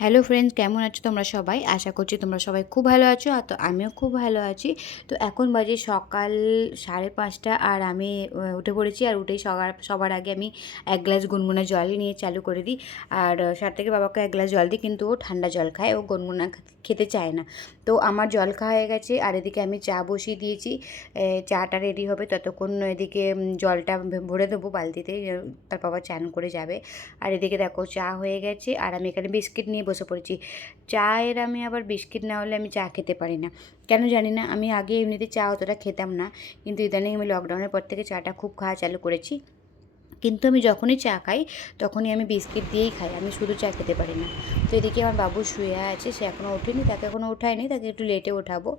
Hello friends কেমন আছো তোমরা সবাই? আশা করছি তোমরা সবাই খুব ভালো আছো আর তো আমিও খুব ভালো আছি। তো এখন বাজে সকাল সাড়ে পাঁচটা আর আমি উঠে পড়েছি আর উঠেই সবার সবার আগে আমি এক গ্লাস গুনগুনা জল নিয়ে চালু করে দিই। আর সার থেকে বাবাকে এক গ্লাস জল দিই কিন্তু ও ঠান্ডা জল খায়, ও গুনগুনা খেতে চায় না। তো আমার জল খাওয়া হয়ে গেছে আর এদিকে আমি চা বসিয়ে দিয়েছি। চাটা রেডি হবে ততক্ষণ এদিকে জলটা ভরে দেবো বালতিতে, তার বাবা চান করে যাবে। আর এদিকে দেখো চা হয়ে গেছে আর আমি এখানে বিস্কিট নিয়ে বসে পড়েছি। চায়ের আমি আবার বিস্কিট না হলে আমি চা খেতে পারি না। কেন জানি না, আমি আগে এমনিতে চা অতটা খেতাম না, কিন্তু ইদানিং আমি লকডাউনের পর থেকে চাটা খুব খাওয়া চালু করেছি। কিন্তু আমি যখনই চা খাই, তখনই আমি বিস্কিট দিয়েই খাই, আমি শুধু চা খেতে পারি না। তো এদিকে আমার বাবু শুয়ে আছে, সে এখনও ওঠেনি, তাকে এখনও ওঠায়নি তাকে একটু লেটে ওঠাবো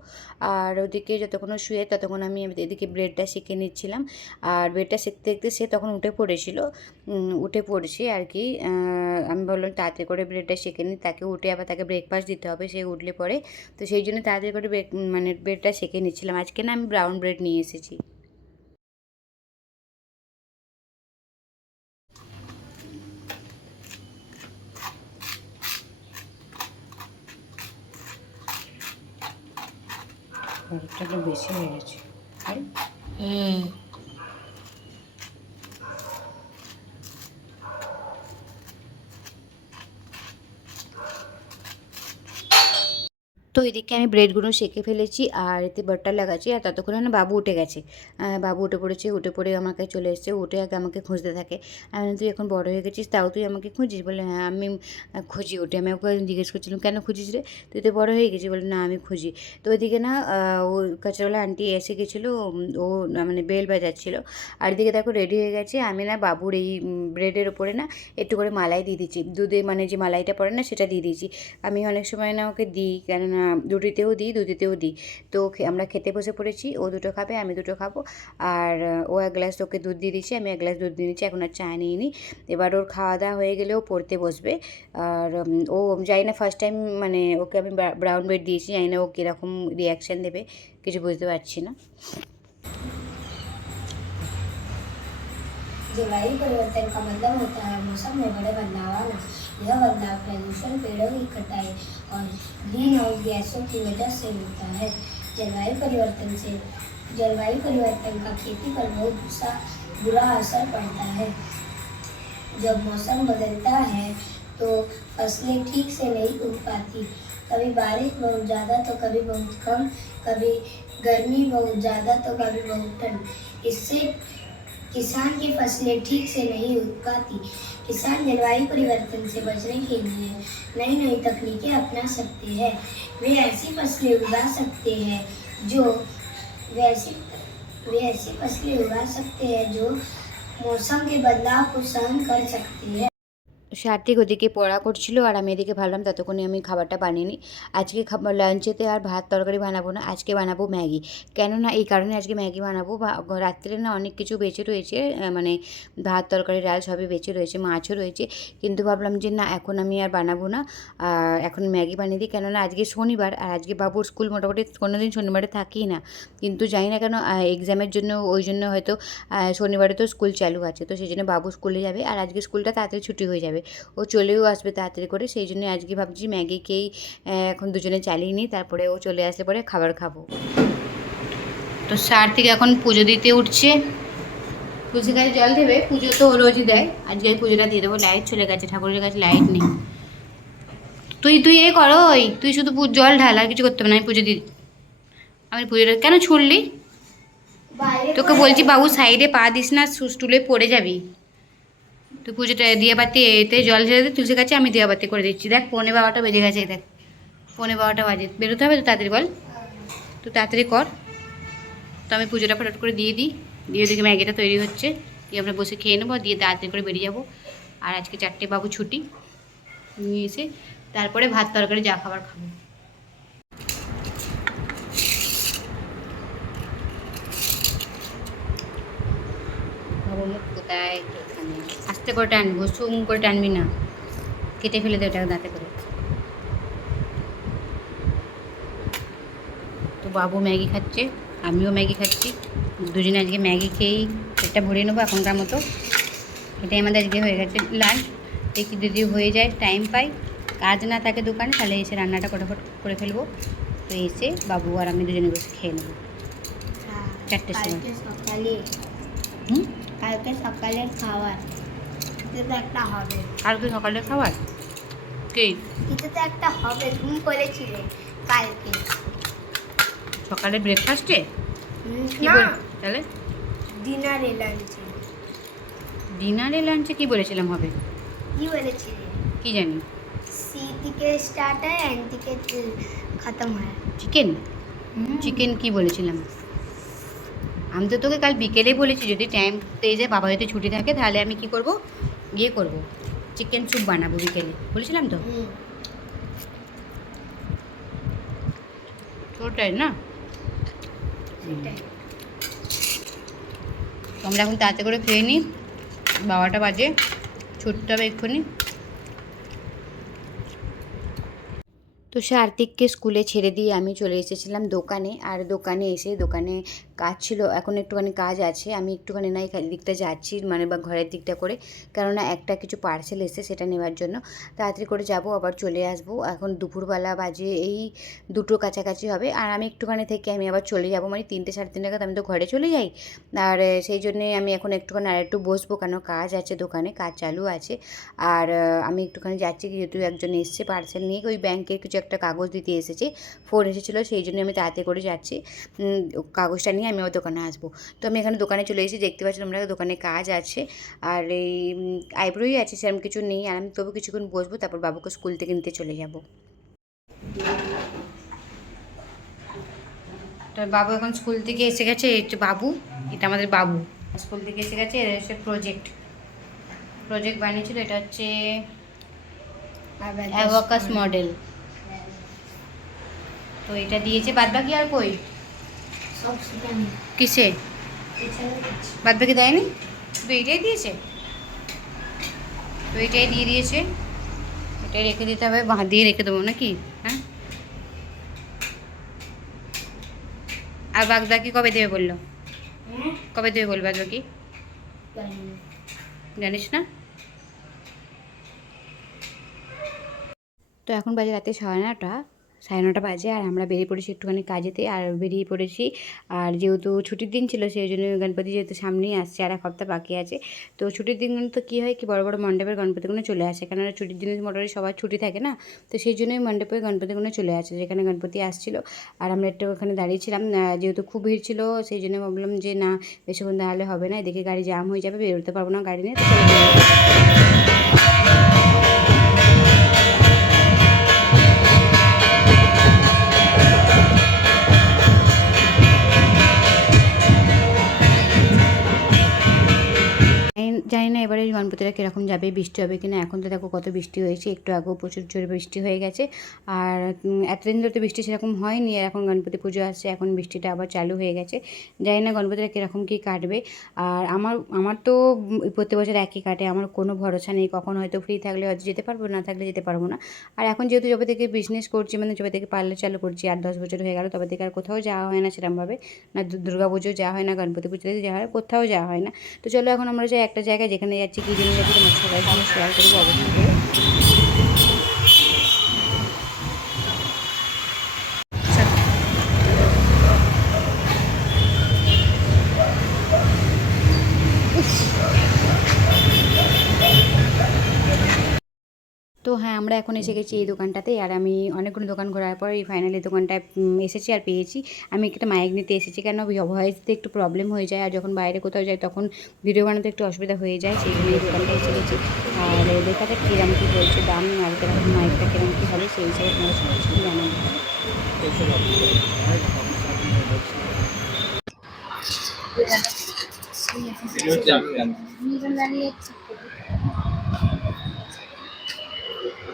আর ওদিকে যতক্ষণ শুয়ে, ততক্ষণ আমি এদিকে ব্রেডটা শিখে নিচ্ছিলাম। আর ব্রেডটা শিখতে শিখতে সে তখন উঠে পড়েছিল। উঠে পড়েছে আর কি আমি বললাম তাড়াতাড়ি করে ব্রেডটা শিখে নিই তাকে উঠে আবার তাকে ব্রেকফাস্ট দিতে হবে, সে উঠলে পরে। তো সেই জন্য তাড়াতাড়ি করে ব্রেক মানে ব্রেডটা শিখে নিচ্ছিলাম। আজকে না আমি ব্রাউন ব্রেড নিয়ে এসেছি। একটু বেশি হয়ে গেছে। হুম। তো এদিকে আমি ব্রেডগুলো সেঁকে ফেলেছি আর এতে বাটার লাগাচ্ছি আর ততক্ষণে না বাবু উঠে গেছে। বাবু উঠে পড়েছে, উঠে পড়ে আমাকে চলে এসেছে, উঠে আগে আমাকে খুঁজতে থাকে। আমি তুই এখন বড় হয়ে গেছিস, তাও তুই আমাকে খুঁজিস? বলে হ্যাঁ আমি খুঁজি। উঠে আমি ওকে জিজ্ঞেস করছিলাম, কেন খুঁজিস রে? তুই তো বড় হয়ে গেছিস। বলে, না, আমি খুঁজি। তো ওইদিকে না ও কাঁচরাওয়ালা আন্টি এসে গেছিল ও মানে বেল বাজাচ্ছিলো। আর এদিকে দেখো রেডি হয়ে গেছে। আমি না বাবুর এই ব্রেডের ওপরে না একটু করে মালাই দিয়ে দিচ্ছি। দুধে মানে যে মালাইটা পড়ে না, সেটা দিয়ে দিয়েছি। আমি অনেক সময় না ওকে দিই, কেননা রুটিতেও দিই দুধেতেও দিই তো খে- আমরা খেতে বসে পড়েছি ও দুটো খাবে আমি দুটো খাবো আর আহ, ও এক গ্লাস ওকে দুধ দিয়ে দিচ্ছি আমি এক গ্লাস দুধ দিয়ে দিচ্ছি এখন আর চা নিইনি এবার ওর খাওয়া দাওয়া হয়ে গেলে ও পড়তে বসবে আর উম, ও যাই না ফার্স্ট টাইম মানে ওকে আমি ব্রাউন ব্রেড দিয়েছি জানি না ও কীরকম রিয়াকশান দেবে কিছু বুঝতে পারছি না जलवायु परिवर्तन का मतलब होता है मौसम में बड़े बदलाव आना यह बदलाव प्रदूषण पेड़ों की कटाई और ग्रीन हाउस गैसों की वजह से होता है। जलवायु परिवर्तन से, जलवायु परिवर्तन का खेती पर बहुत बुरा बुरा असर पड़ता है। जब मौसम बदलता है तो फ़सलें ठीक से नहीं उग पाती। कभी बारिश बहुत ज़्यादा तो कभी बहुत कम, कभी गर्मी बहुत ज़्यादा तो कभी बहुत ठंड। इससे किसान की फ़सलें ठीक से नहीं उग पाती। किसान जलवायु परिवर्तन से बचने के लिए नई नई तकनीकें अपना सकते हैं। वे ऐसी फ़सलें उगा सकते हैं जो वे ऐसी वे ऐसी फ़सलें उगा सकते हैं जो मौसम के बदलाव को सहन कर सकती है। সার্থিক ওদিকে পড়া করছিল আর আমি এদিকে ভাবলাম ততক্ষণে আমি খাবারটা বানিয়ে নিই। আজকে খাবার লাঞ্চেতে আর ভাত তরকারি বানাবো না, আজকে বানাবো ম্যাগি। কেননা এই কারণে আজকে ম্যাগি বানাবো রাত্রে না অনেক কিছু বেঁচে রয়েছে মানে ভাত তরকারি, ডাল সবই বেঁচে রয়েছে, মাছও রয়েছে। কিন্তু ভাবলাম যে না, এখন আমি আর বানাবো না এখন ম্যাগি বানিয়ে দিই। কেননা আজকে শনিবার আর আজকে বাবুর স্কুল মোটামুটি কোনো দিন শনিবারে থাকি না। কিন্তু জানি না কেন এক্সামের জন্য, ওই জন্য হয়তো শনিবারে তো স্কুল চালু আছে। তো সেই জন্য বাবু স্কুলে যাবে আর আজকে স্কুলটা তাড়াতাড়ি ছুটি হয়ে যাবে। ও চলেও আসবে তাড়াতাড়ি করে সেই জন্য আজকে ভাবছি ম্যাগিকেই এখন দুজনে চালিয়ে নিই তারপরে ও চলে আসলে পরে খাবার খাব। তো সার থেকে এখন পুজো দিতে উঠছে। তুলসী গাছে জল দেবে পুজো তো রোজই দেয়। আজকে পুজোটা দিয়ে দেবো লাইট চলে গেছে ঠাকুরের কাছে লাইট নেই। তুই তুই এ করো ওই তুই শুধু জল ঢাল আর কিছু করতে হবে না আমি পুজো দিই। আমি পুজোটা কেন ছুড়লি? তোকে বলছি বাবু সাইডে পা দিস না স্টুলে পড়ে যাবি। তুই পুজোটা দিয়ে বাতি এতে জল ঢেলে দে, তুলসী গাছে আমি দিয়া বাতি করে দিচ্ছি। দেখ, পৌনে বারোটা বেজে গেছে, দেখ। পৌনে বারোটা বাজে। বেরোতে হবে তো তাড়াতাড়ি বল? তুই তাড়াতাড়ি কর। তো আমি পুজোটা ফটাফট করে দিয়ে দিই। দিয়ে ওদিকে ম্যাগিটা তৈরি হচ্ছে। দিয়ে আমরা বসে খেয়ে নেব, দিয়ে তাড়াতাড়ি করে বেরিয়ে যাব। আর আজকে চারটে বাবু ছুটি নিয়ে এসে তারপরে ভাত তরকারি, যা খাবার খাব। কোথায়। আস্তে করে টানবি সুম করে টানবি না। কেটে ফেলে দে ওটা দাঁতে করে। তো বাবু ম্যাগি খাচ্ছে আমিও ম্যাগি খাচ্ছি। দুজনে আজকে ম্যাগি খেয়েই পেটটা ভরে নেব এখনকার মতো। এটাই আমাদের আজকে হয়ে গেছে লাঞ্চ। দেখি যদি হয়ে যায় টাইম পাই। কাজ না থাকে দোকানে তাহলে এসে রান্নাটা ফটাফট করে ফেলব। তো এসে বাবু আর আমি দুজনে বসে খেয়ে নেব। চারটের সময়। সকালে। হুম? কালকে সকালে খাবার। কিছু তো একটা হবে। কালকে সকালে খাবার? কি? কিছু তো একটা হবে তুমি বলেছিলে কালকে। সকালে ব্রেকফাস্টে না তাহলে? ডিনারে লাঞ্চে ডিনারে লাঞ্চে কি বলেছিলাম হবে? কি বলেছিলে কি জানি? सी থেকে স্টার্ট হয় এন থেকে খতম হয়। চিকেন চিকেন কি বলেছিলাম? আমি তো তোকে কাল বিকেলে বলেছি যদি টাইম পেয়ে যায় বাবা যদি ছুটি থাকে তাহলে আমি কি করব? ইয়ে করব। চিকেন স্যুপ বানাবো বিকেলে। বলেছিলাম তো? ছোটাই না? আমরা এখন তাড়াতাড়ি করে খেয়ে নিই। বারোটা বাজে। ছুটতে হবে এক্ষুনি। তো সে আর্তিককে স্কুলে ছেড়ে দিয়ে আমি চলে এসেছিলাম দোকানে। আর দোকানে এসে দোকানে কাজ ছিল, এখন একটুখানি কাজ আছে, আমি একটুখানি নাই দিকটা যাচ্ছি মানে বা ঘরের দিকটা করে, কেননা একটা কিছু পার্সেল এসে সেটা নেওয়ার জন্য। তাড়াতাড়ি করে যাব, আবার চলে আসব। এখন দুপুরবেলা বাজে, এই দুটো কাছাকাছি হবে, আর আমি একটুখানি থেকে আমি আবার চলে যাব মানে তিনটে সাড়ে তিনটে নাগাদ আমি তো ঘরে চলে যাই। আর সেই জন্যে আমি এখন একটুখানি আর একটু বসবো, কেন কাজ আছে দোকানে, কাজ চালু আছে। আর আমি একটুখানি যাচ্ছি, যেহেতু একজন এসছে পার্সেল নিয়ে, ওই ব্যাংকের কিছু একটা কাগজ দিতে এসেছে ফোন এসেছিল, সেই জন্য আমি তাড়াতাড়ি করে যাচ্ছি। কাগজটা নিয়ে আমি ওর দোকানে আসব। তো আমি এখানে দোকানে চলে এসেছি দেখতে পাচ্ছি তোমরা দোকানে কাজ আছে। আর এই আইব্রোই আছে সেরকম কিছু নেই। আর আমি তবু কিছুক্ষণ বসবো তারপর বাবুকে স্কুল থেকে নিতে চলে যাব। তো বাবু এখন স্কুল থেকে এসে গেছে এই বাবু এটা আমাদের বাবু। স্কুল থেকে এসে গেছে এটা হচ্ছে প্রজেক্ট প্রজেক্ট বানিয়েছিল এটা হচ্ছে অ্যাভাকাস মডেল তো এটা দিয়েছে বাদ বাকি আর কই? কিসে? বাদ বাকি দেয়নি? শুধু এইটাই দিয়েছে। তো এটাই দিয়ে দিয়েছে। এটাই রেখে দিতে হবে বাঁ দিয়ে রেখে দেবো নাকি? হ্যাঁ? আর বাদ বাকি কবে দেবে বলল? হ্যাঁ? কবে দেবে বলবে বাদ বাকি? জানিস না? তো এখন বাজে রাতে সাড়ে নটা। সাড়ে নটা বাজে আর আমরা বেরিয়ে পড়েছি একটুখানি কাজেতে আর বেরিয়ে পড়েছি। আর যেহেতু ছুটির দিন ছিল সেই জন্য গণপতি যেহেতু সামনেই আসছে আর এক হপ্তাহ বাকি আছে। তো ছুটির দিনগুলো তো কী হয় কি বড় বড় মণ্ডপের গণপতিগুলো চলে আসে। কেননা ছুটির দিনে মোটামুটি সবার ছুটি থাকে না। তো সেই জন্যই মণ্ডপের গণপতিগুলো চলে আসে যেখানে গণপতি আসছিল। আর আমরা একটু ওখানে দাঁড়িয়েছিলাম যেহেতু খুব ভিড় ছিল সেই জন্য ভাবলাম যে না বেশিক্ষণ দাঁড়ালে হবে না। এদিকে গাড়ি জাম হয়ে যাবে, বেরোতে পারব না গাড়ি নিয়ে। জানি- না এবারে গণপতিটা কীরকম যাবে, বৃষ্টি হবে কিনা। এখন তো দেখো কত বৃষ্টি হয়েছে, একটু আগেও প্রচুর জোরে বৃষ্টি হয়ে গেছে। আর এতদিন ধরে তো বৃষ্টি সেরকম হয়নি আর এখন গণপতি পুজো আসছে, এখন বৃষ্টিটা আবার চালু হয়ে গেছে। জানি না গণপতিটা কীরকম কী কাটবে। আর আমার আমার তো প্রতি বছর একই কাটে, আমার কোনো ভরসা নেই। কখন হয়তো ফ্রি থাকলে হয়তো যেতে পারব, না থাকলে যেতে পারব না। আর এখন যেহেতু যবে থেকে বিজনেস করছি মানে যবে থেকে পার্লার চালু করছি, আট দশ বছর হয়ে গেল, তবে থেকে আর কোথাও যাওয়া হয় না সেরকমভাবে না দুর্গা পুজো যাওয়া হয় না, গণপতি পুজোতে যাওয়া হয়, কোথাও যাওয়া হয় না। তো চলো এখন আমরা যাই, একটা জায়গায় যেখানে যাচ্ছি কী জন্য যাচ্ছি তোমার সবাই সঙ্গে শেয়ার করব অবশ্যই। আমরা এখন এসে গেছি এই দোকানটাতে, আর আমি অনেকগুলো দোকান ঘোরার পর এই ফাইনালি দোকানটায় এসেছি আর পেয়েছি। আমি একটা মাইক নিতে এসেছি কেন? ভয়েস দিতে একটু প্রবলেম হয়ে যায়, আর যখন বাইরে কোথাও যাই তখন ভিডিও বানাতে একটু অসুবিধা হয়ে যায়, সেই জন্য এই দোকানটা এসে গেছি। আর দেখা যাক কীরকম কী বলছে দাম আর কীরকম মাইকটা কীরকম কী হবে, সেই হিসাবে তোমার সঙ্গে জানাব।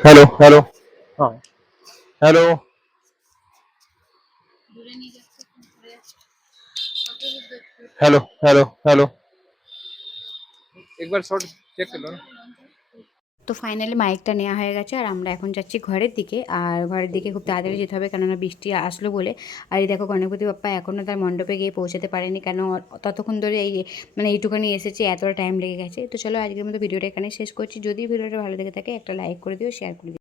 हेलो हेलो हाँ। हेलो हेलो हेलो हेलो एक बार शॉर्ट चेक कर लो ना। তো ফাইনালি মাইকটা নেওয়া হয়ে গেছে আর আমরা এখন যাচ্ছি ঘরের দিকে। আর ঘরের দিকে খুব তাড়াতাড়ি যেতে হবে কেননা বৃষ্টি আসলো বলে। আর এই দেখো গণপতি বাপ্পা এখনও তার মণ্ডপে গিয়ে পৌঁছাতে পারেনি কেন ততক্ষণ ধরে এই মানে এইটুখানি এসেছে, এতটা টাইম লেগে গেছে। তো চলো আজকের মতো ভিডিওটা এখানে শেষ করছি। যদি ভিডিওটা ভালো লেগে থাকে একটা লাইক করে দিও শেয়ার করে দিও।